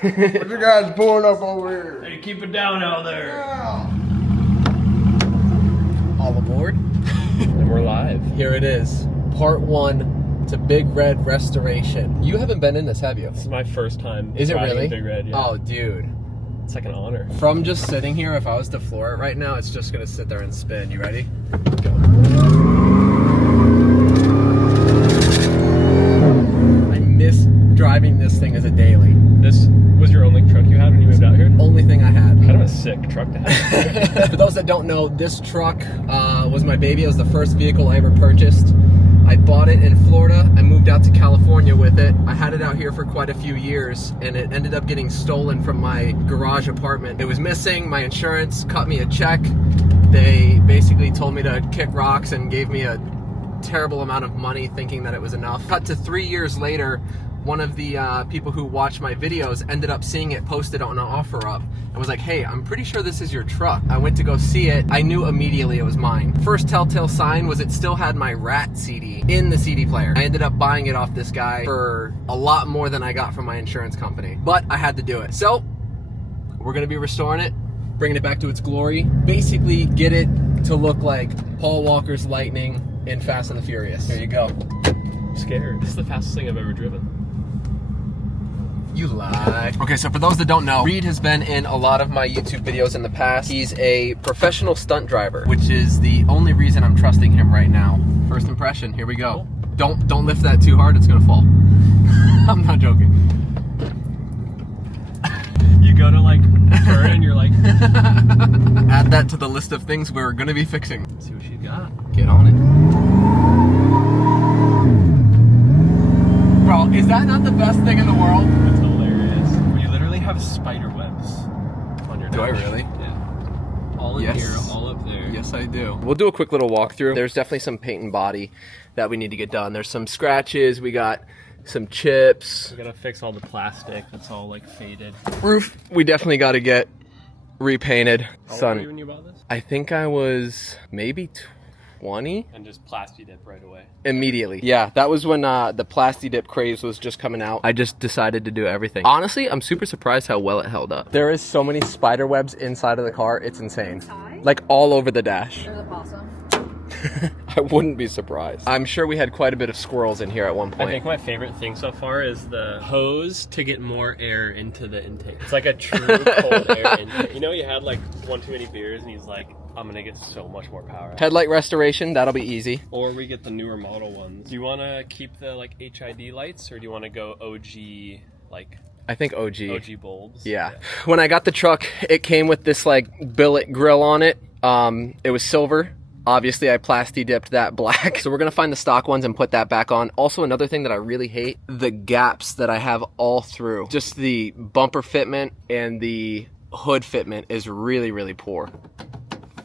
What you guys pulling up over here? Hey, keep it down out there. Yeah. All aboard. And we're live. Here it is. Part 1 to Big Red Restoration. You haven't been in this, have you? This is my first time. Is it riding really? Big Red, yeah. Oh, dude. It's like an honor. From just sitting here, if I was to floor it right now, it's just gonna sit there and spin. You ready? Go. I miss driving this thing as a daily. This was your only truck you had when you moved out here? Only thing I had. Kind of a sick truck to have. For those that don't know, this truck was my baby. It was the first vehicle I ever purchased. I bought it in Florida. I moved out to California with it. I had it out here for quite a few years, and it ended up getting stolen from my garage apartment. It was missing. My insurance cut me a check. They basically told me to kick rocks and gave me a terrible amount of money thinking that it was enough. Cut to 3 years later, one of the people who watched my videos ended up seeing it posted on an OfferUp and was like, hey, I'm pretty sure this is your truck. I went to go see it. I knew immediately it was mine. First telltale sign was it still had my Rat CD in the CD player. I ended up buying it off this guy for a lot more than I got from my insurance company, but I had to do it. So we're gonna be restoring it, bringing it back to its glory, basically get it to look like Paul Walker's Lightning in Fast and the Furious. There you go. I'm scared. This is the fastest thing I've ever driven. You lie. Okay, so for those that don't know, Reid has been in a lot of my YouTube videos in the past. He's a professional stunt driver, which is the only reason I'm trusting him right now. First impression, here we go. Don't lift that too hard, it's gonna fall. I'm not joking. You go to like turn and you're like... Add that to the list of things we're gonna be fixing. Let's see what she got. Get on it. Bro, is that not the best thing in the world? It's hilarious. When you literally have spider webs on your dash. Do I really? Yeah. All in here, all up there. Yes, I do. We'll do a quick little walkthrough. There's definitely some paint and body that we need to get done. There's some scratches. We got some chips. We gotta fix all the plastic that's all like faded. Roof, we definitely got to get repainted. How old Son, were you when you bought this? I think I was maybe 20. And just plasti dip right away. Immediately. Yeah, that was when the Plasti Dip craze was just coming out. I just decided to do everything. Honestly, I'm super surprised how well it held up. There is so many spider webs inside of the car, it's insane. Like all over the dash. There's a possum. I wouldn't be surprised. I'm sure we had quite a bit of squirrels in here at one I point. think my favorite thing so far is the hose to get more air into the intake. It's like a true cold air intake. You know, you had like one too many beers and he's like, I'm gonna get so much more power. Headlight restoration, that'll be easy. Or we get the newer model ones. Do you want to keep the like HID lights or do you want to go OG like I think OG. OG bulbs? Yeah. When I got the truck, it came with this like billet grill on it. It was silver. Obviously, I plasti dipped that black. So we're gonna find the stock ones and put that back on. Also, another thing that I really hate, the gaps that I have all through. Just the bumper fitment and the hood fitment is really, really poor.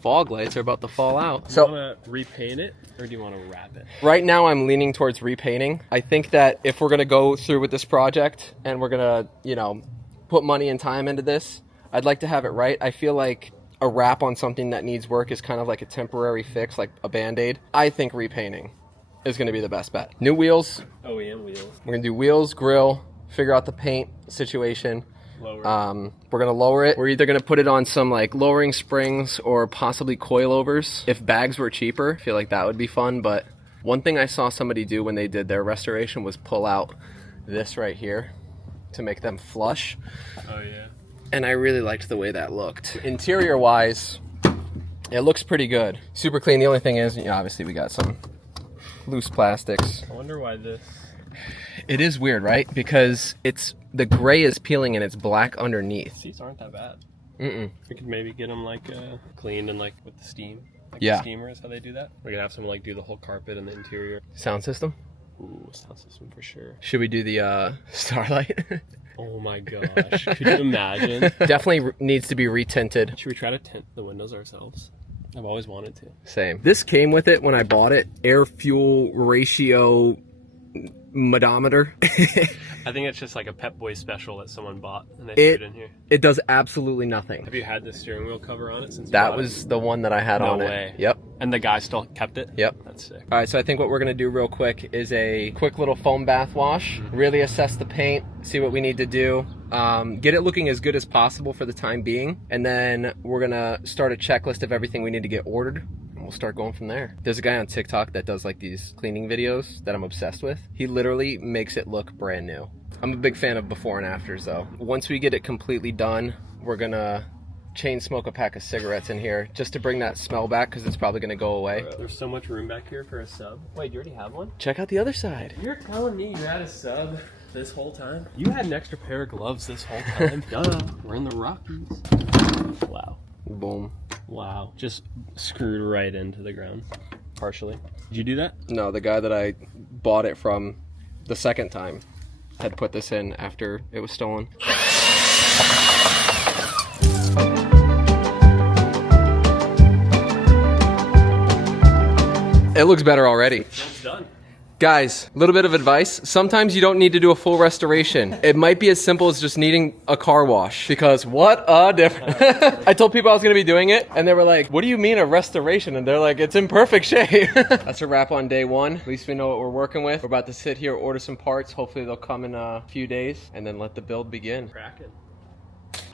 Fog lights are about to fall out. Do you want to repaint it or do you want to wrap it? Right now I'm leaning towards repainting. I think that if we're gonna go through with this project and we're gonna, you know, put money and time into this, I'd like to have it right. I feel like a wrap on something that needs work is kind of like a temporary fix, like a Band-Aid. I think repainting is gonna be the best bet. New wheels. OEM wheels. We're gonna do wheels, grill, figure out the paint situation. Lower. We're gonna lower it. We're either gonna put it on some like lowering springs or possibly coilovers. If bags were cheaper, I feel like that would be fun. But one thing I saw somebody do when they did their restoration was pull out this right here to make them flush. Oh yeah. And I really liked the way that looked. Interior wise, it looks pretty good. Super clean. The only thing is, you know, obviously we got some loose plastics. I wonder why this. It is weird, right? Because it's the gray is peeling and it's black underneath. Seats aren't that bad. Mm-mm. We could maybe get them like cleaned and like with the steam. Like Yeah. the steamer is how they do that. We're gonna have someone like do the whole carpet and the interior. Sound system? Ooh, sound system for sure. Should we do the Starlight? Oh my gosh. Could you imagine? Definitely needs to be retinted. Should we try to tint the windows ourselves? I've always wanted to. Same. This came with it when I bought it. Air fuel ratio Madometer. I think it's just like a Pep Boy special that someone bought and they threw it in here. It does absolutely nothing. Have you had the steering wheel cover on it since you That bought was the one that I had on No it. way. Yep. And the guy still kept it? Yep. That's sick. All right, so I think what we're gonna do real quick is a quick little foam bath wash, really assess the paint, see what we need to do, get it looking as good as possible for the time being, and then we're gonna start a checklist of everything we need to get ordered, and we'll start going from there. There's a guy on TikTok that does like these cleaning videos that I'm obsessed with. He literally makes it look brand new. I'm a big fan of before and afters though. Once we get it completely done, we're gonna chain smoke a pack of cigarettes in here just to bring that smell back because it's probably gonna go away. There's so much room back here for a sub. Wait, you already have one? Check out the other side. You're telling me you had a sub this whole time? You had an extra pair of gloves this whole time? Duh, we're in the Rockies. Wow. Boom. Wow. Just screwed right into the ground. Partially. Did you do that? No, the guy that I bought it from the second time had put this in after it was stolen. It looks better already. It's done. Guys, a little bit of advice. Sometimes you don't need to do a full restoration. It might be as simple as just needing a car wash because what a difference. I told people I was gonna be doing it and they were like, what do you mean a restoration? And they're like, it's in perfect shape. That's a wrap on day one. At least we know what we're working with. We're about to sit here, order some parts. Hopefully they'll come in a few days and then let the build begin. Cracking.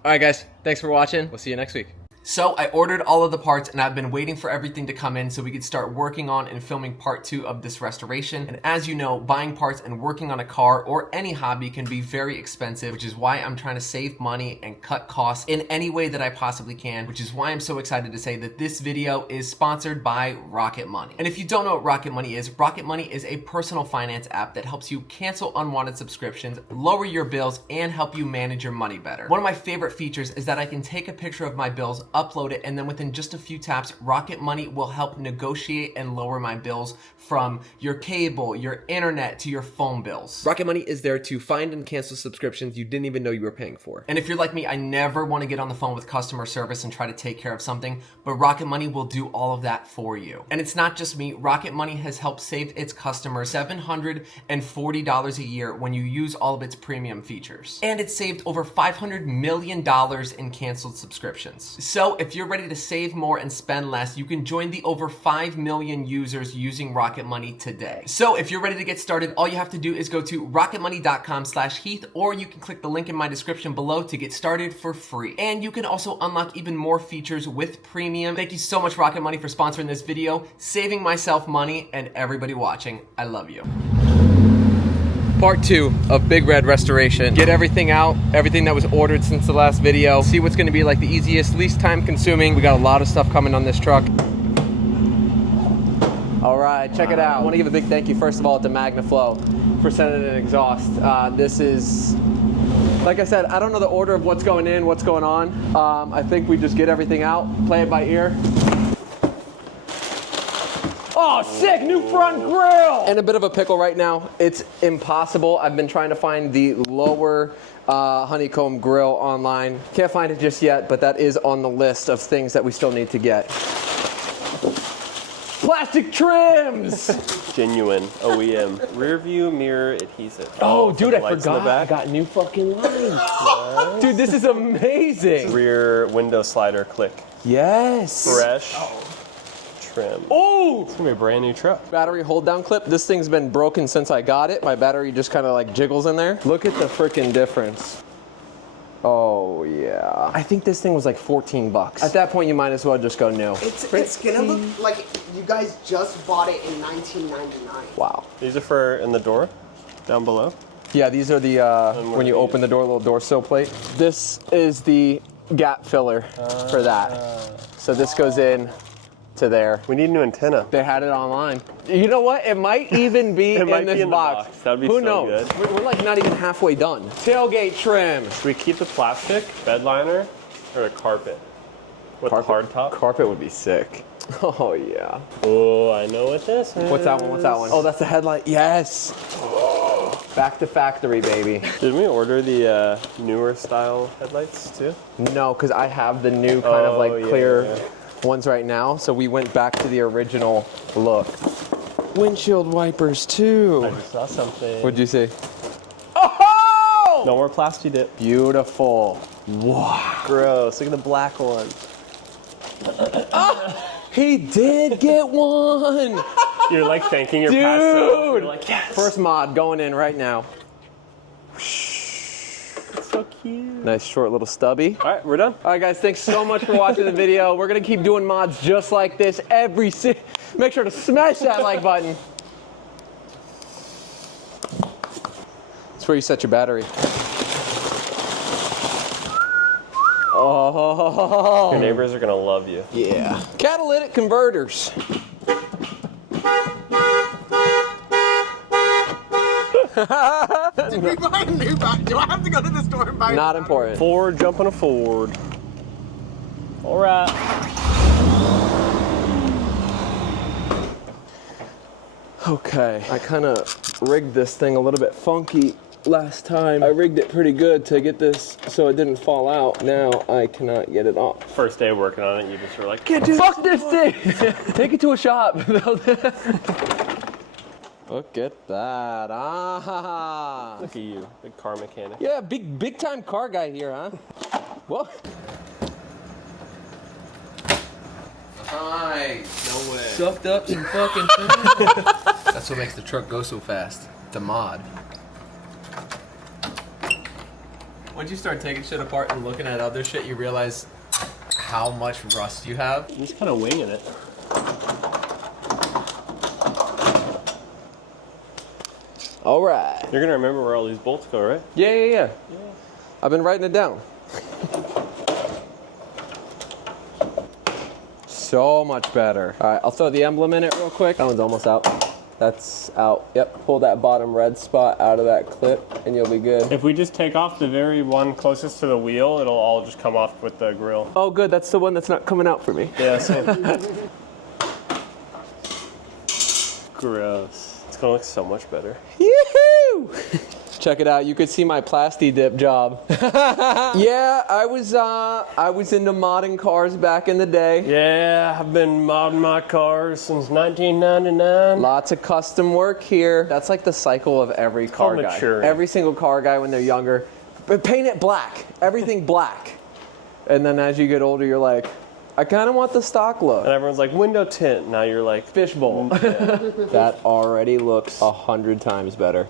All right, guys, thanks for watching. We'll see you next week. So I ordered all of the parts and I've been waiting for everything to come in so we could start working on and filming part 2 of this restoration. And as you know, buying parts and working on a car or any hobby can be very expensive, which is why I'm trying to save money and cut costs in any way that I possibly can, which is why I'm so excited to say that this video is sponsored by Rocket Money. And if you don't know what Rocket Money is a personal finance app that helps you cancel unwanted subscriptions, lower your bills, and help you manage your money better. One of my favorite features is that I can take a picture of my bills, upload it, and then within just a few taps, Rocket Money will help negotiate and lower my bills from your cable, your internet, to your phone bills. Rocket Money is there to find and cancel subscriptions you didn't even know you were paying for. And if you're like me, I never want to get on the phone with customer service and try to take care of something, but Rocket Money will do all of that for you. And it's not just me. Rocket Money has helped save its customers $740 a year when you use all of its premium features. And it's saved over $500 million in canceled subscriptions. So if you're ready to save more and spend less, you can join the over 5 million users using Rocket Money today. So if you're ready to get started, all you have to do is go to rocketmoney.com/Heath, or you can click the link in my description below to get started for free. And you can also unlock even more features with premium. Thank you so much, Rocket Money, for sponsoring this video, saving myself money, and everybody watching. I love you. Part 2 of Big Red Restoration. Get everything out, everything that was ordered since the last video. See what's gonna be like the easiest, least time consuming. We got a lot of stuff coming on this truck. All right, check it out. I wanna give a big thank you, first of all, to MagnaFlow for sending an exhaust. This is, like I said, I don't know the order of what's going in, what's going on. I think we just get everything out, play it by ear. Oh, sick, new front grille! In a bit of a pickle right now. It's impossible. I've been trying to find the lower honeycomb grill online. Can't find it just yet, but that is on the list of things that we still need to get. Plastic trims! Genuine OEM. Rear view mirror adhesive. Oh, dude, I lights in the forgot. back. I got new fucking lines. Nice. Dude, this is amazing. Rear window slider click. Yes. Fresh. Trim. Oh! It's gonna be a brand new truck. Battery hold down clip. This thing's been broken since I got it. My battery just kind of like jiggles in there. Look at the freaking difference. Oh yeah. I think this thing was like 14 bucks. At that point, you might as well just go new. It's gonna look like you guys just bought it in 1999. Wow. These are for in the door, down below. Yeah, these are the, when you open the door, little door sill plate. This is the gap filler for that. So this goes in to there. We need a new antenna. They had it online. You know what? It might even be in this box. That would be Who so knows? good. We're like not even halfway done. Tailgate trim. Should we keep the plastic bed liner or a carpet? With the hard top? Carpet would be sick. Oh yeah. Oh, I know what this is. What's that one? What's that one? Oh, that's the headlight. Yes. Back to factory, baby. Did we order the newer style headlights too? No, because I have the new kind of like clear ones right now, so we went back to the original look. windshield wipers too. I just saw something. What'd you see? Oh! No more plasti dip. Beautiful. Wow. Gross. Look at the black one. He did get one. You're like thanking your Dude. past self. You're like, yes. First mod going in right now. It's so cute. Nice short little stubby. All right, we're done. All right, guys, thanks so much for watching the video. We're gonna keep doing mods just like this Make sure to smash that like button. That's where you set your battery. Oh. Your neighbors are gonna love you. Yeah. Catalytic converters. Did we buy a new bike? Do I have to go to the store and buy Not important. Ford jumping a Ford. All right. Okay. I kind of rigged this thing a little bit funky last time. I rigged it pretty good to get this so it didn't fall out. Now I cannot get it off. First day working on it, you just were like, Can't do fuck this thing. Take it to a shop. Look at that. Ah. look at you, big car mechanic. Yeah, big time car guy here, huh? Whoa. Nice. No way. Sucked up some fucking food. That's what makes the truck go so fast. The mod. Once you start taking shit apart and looking at other shit, you realize how much rust you have. I'm just kind of winging it. All right. You're gonna remember where all these bolts go, right? Yeah. I've been writing it down. So much better. All right, I'll throw the emblem in it real quick. That one's almost out. That's out. Yep, pull that bottom red spot out of that clip and you'll be good. If we just take off the very one closest to the wheel, it'll all just come off with the grill. Oh, good. That's the one that's not coming out for me. Yeah, same. Gross. It's gonna look so much better. Yoo-hoo! Check it out. You could see my plasti dip job. Yeah, I was into modding cars back in the day. Yeah, I've been modding my cars since 1999. Lots of custom work here. That's like the cycle of every car guy. maturing. Every single car guy when they're younger. But paint it black. Everything black. And then as you get older, you're like, I kind of want the stock look. And everyone's like, window tint. Now you're like, Fishbowl. That already looks 100 times better.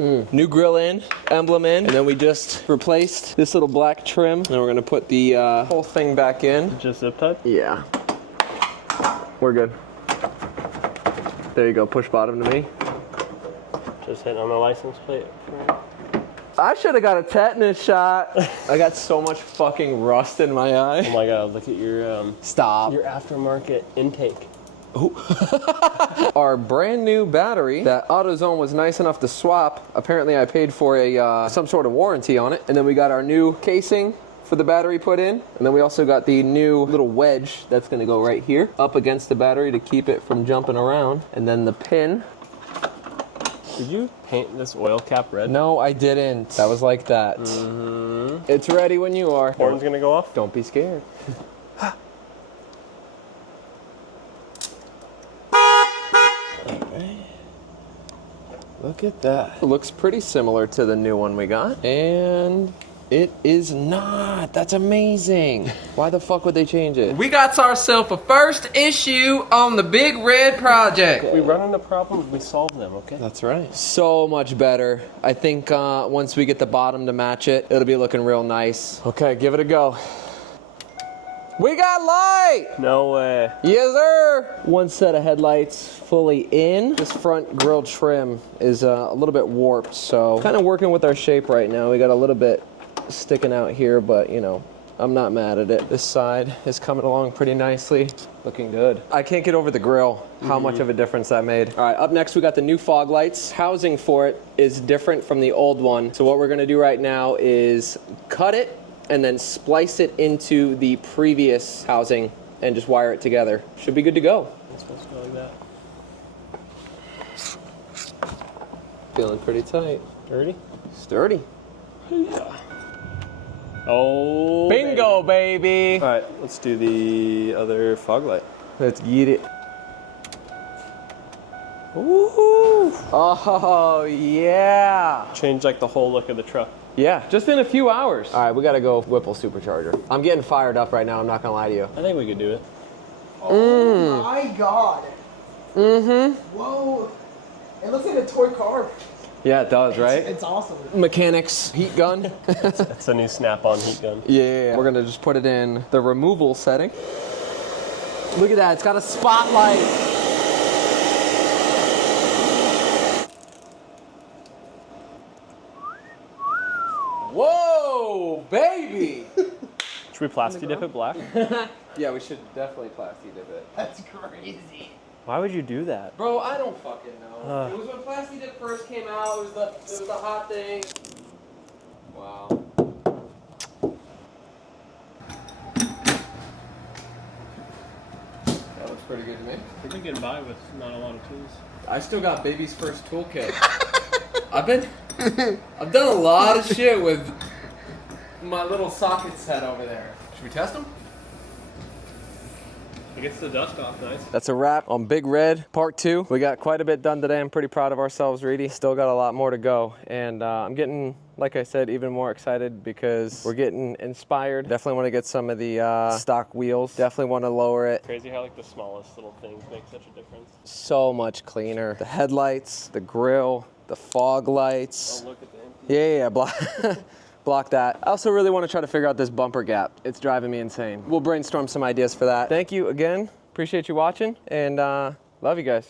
New grill in, emblem in, and then we just replaced this little black trim. And we're gonna put the whole thing back in. just zip tie. Yeah. We're good. There you go, push bottom to me. Just hitting on the license plate. I should have got a tetanus shot. I got so much fucking rust in my eye. Oh my God, look at your Stop. your aftermarket intake. Our brand new battery that AutoZone was nice enough to swap. Apparently I paid for a some sort of warranty on it. And then we got our new casing for the battery put in. And then we also got the new little wedge that's gonna go right here up against the battery to keep it from jumping around. And then the pin. Did you paint this oil cap red? No, I didn't. That was like that. It's ready when you are. Horn's gonna go off? Don't be scared. Look at that. It looks pretty similar to the new one we got. And it is not. That's amazing. Why the fuck would they change it? We got ourselves a first issue on the Big Red project. We run into problems, we solve them, okay? That's right. So much better. I think once we get the bottom to match it, it'll be looking real nice. Okay, give it a go. We got light! No way. Yes, sir! One set of headlights fully in. This front grille trim is a little bit warped, so kind of working with our shape right now. We got a little bit sticking out here, but you know, I'm not mad at it. This side is coming along pretty nicely. Looking good. I can't get over the grill, how much of a difference that made. All right, up next we got the new fog lights. Housing for it is different from the old one. So what we're gonna do right now is cut it and then splice it into the previous housing and just wire it together. Should be good to go. It's supposed to go like that. Feeling pretty tight. Ready? Sturdy. Yeah. Oh, Bingo, baby. All right, let's do the other fog light. Let's get it. Ooh. Oh, yeah. Change like the whole look of the truck. Yeah, just in a few hours. All right, we gotta go Whipple supercharger. I'm getting fired up right now, I'm not gonna lie to you. I think we could do it. Oh my god. Mm-hmm. Whoa. It looks like a toy car. Yeah, it does, right? It's awesome. Mechanics heat gun. That's a new snap-on heat gun. Yeah, we're gonna just put it in the removal setting. Look at that, it's got a spotlight. Whoa, baby! Should we plastic dip it black? Yeah, we should definitely plastic dip it. That's crazy. Why would you do that? Bro, I don't fucking know. It was when plastic dip first came out, it was the hot thing. Wow. That looks pretty good to me. We've been getting by with not a lot of tools. I still got baby's first toolkit. I've done a lot of shit with my little socket set over there. Should we test them? It gets the dust off nice. That's a wrap on Big Red Part 2. We got quite a bit done today. I'm pretty proud of ourselves, Reedy. Still got a lot more to go. And I'm getting, like I said, even more excited because we're getting inspired. Definitely want to get some of the stock wheels. Definitely want to lower it. Crazy how like the smallest little things make such a difference. So much cleaner. The headlights, the grill, the fog lights. Oh, look at the empty. Yeah, block, block that. I also really want to try to figure out this bumper gap. It's driving me insane. We'll brainstorm some ideas for that. Thank you again. Appreciate you watching, and love you guys.